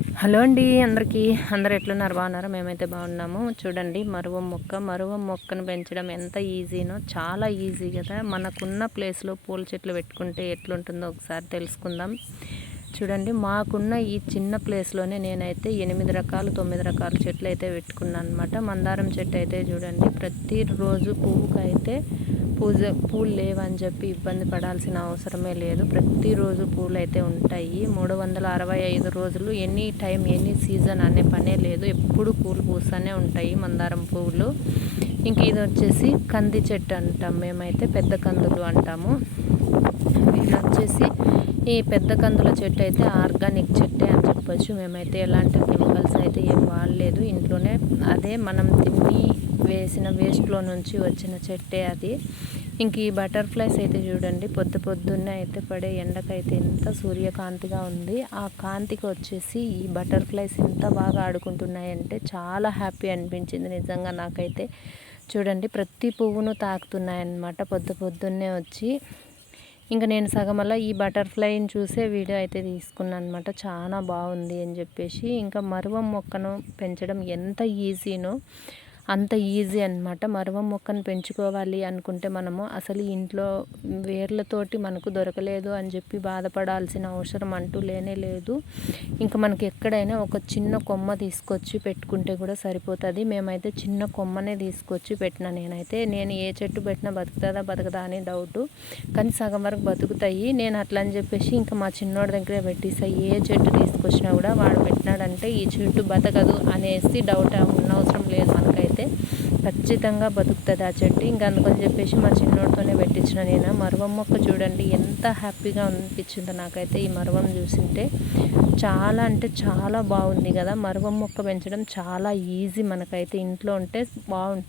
Hello అండి అందరికీ. అందరు ఎట్లున్నారు? బాగున్నారా? మేమైతే బాగున్నాము. చూడండి మరువం మొక్కను పెంచడం ఎంత ఈజీనో, చాలా ఈజీ కదా. మనకున్న ప్లేస్లో పూల చెట్లు పెట్టుకుంటే ఎట్లుంటుందో ఒకసారి తెలుసుకుందాం. చూడండి, మాకున్న ఈ చిన్న ప్లేస్లోనే నేనైతే 8 రకాలు 9 రకాల చెట్లు అయితే పెట్టుకున్నాను అనమాట. మందారం చెట్టు అయితే చూడండి, ప్రతిరోజు పువ్వుకైతే పూలు లేవని చెప్పి ఇబ్బంది పడాల్సిన అవసరమే లేదు. ప్రతిరోజు పూలు అయితే ఉంటాయి. 365 రోజులు ఎనీ టైం ఎనీ సీజన్ అనే పనే లేదు, ఎప్పుడు పూలు పూస్తూనే ఉంటాయి మందారం పువ్వులు. ఇంక ఇది వచ్చేసి కంది చెట్టు అంటాం మేమైతే, పెద్ద కందులు అంటాము. ఇది వచ్చేసి ఈ పెద్ద కందుల చెట్టు అయితే ఆర్గానిక్ చెట్టే అని చెప్పొచ్చు. మేమైతే ఎలాంటి కెమికల్స్ అయితే ఏం వాడలేదు, ఇంట్లోనే అదే మనం తిని వేసిన వేస్ట్లో నుంచి వచ్చిన చెట్టే అది. ఇంక ఈ బటర్ఫ్లైస్ అయితే చూడండి, పొద్దున్నే అయితే పడే ఎండకైతే ఎంత సూర్యకాంతిగా ఉంది. ఆ కాంతికి వచ్చేసి ఈ బటర్ఫ్లైస్ ఎంత బాగా ఆడుకుంటున్నాయంటే చాలా హ్యాపీ అనిపించింది నిజంగా నాకైతే. చూడండి, ప్రతి పువ్వును తాకుతున్నాయన్నమాట పొద్దున్నే వచ్చి. ఇంకా నేను సగమలా ఈ బటర్ఫ్లైని చూసే వీడియో అయితే తీసుకున్నాను అనమాట. చాలా బాగుంది అని చెప్పేసి. ఇంకా మరువం మొక్కను పెంచడం ఎంత ఈజీనో అంత ఈజీ అనమాట. మరువం మొక్కను పెంచుకోవాలి అనుకుంటే మనము అసలు ఇంట్లో వేర్లతోటి మనకు దొరకలేదు అని చెప్పి బాధపడాల్సిన అవసరం అంటూ లేనే లేదు. ఇంకా మనకి ఎక్కడైనా ఒక చిన్న కొమ్మ తీసుకొచ్చి పెట్టుకుంటే కూడా సరిపోతుంది. మేమైతే చిన్న కొమ్మనే తీసుకొచ్చి పెట్టినా. నేను ఏ చెట్టు పెట్టినా బతుకుదా అని డౌటు, కానీ సగం వరకు బతుకుతాయి. నేను అట్లా అని చెప్పేసి ఇంకా మా చిన్నోడి దగ్గరే పెట్టేసాయి. ఏ చెట్టు తీసుకొచ్చినా కూడా వాడు పెట్టినాడంటే ఈ చెట్టు బతకదు అనేసి డౌట్ అవసరం లేదు మనకైతే. ఖచ్చితంగా బతుకుతుంది ఆ చెట్టు. ఇంకా అందుకని చెప్పేసి మా చిన్నోడితోనే పెట్టించిన నేను. మరువం మొక్క చూడండి ఎంత హ్యాపీగా అనిపించిందో నాకైతే ఈ మరువం చూసింటే. చాలా అంటే చాలా బాగుంది కదా. మరువం మొక్క పెంచడం చాలా ఈజీ, మనకైతే ఇంట్లో ఉంటే బాగుంటుంది.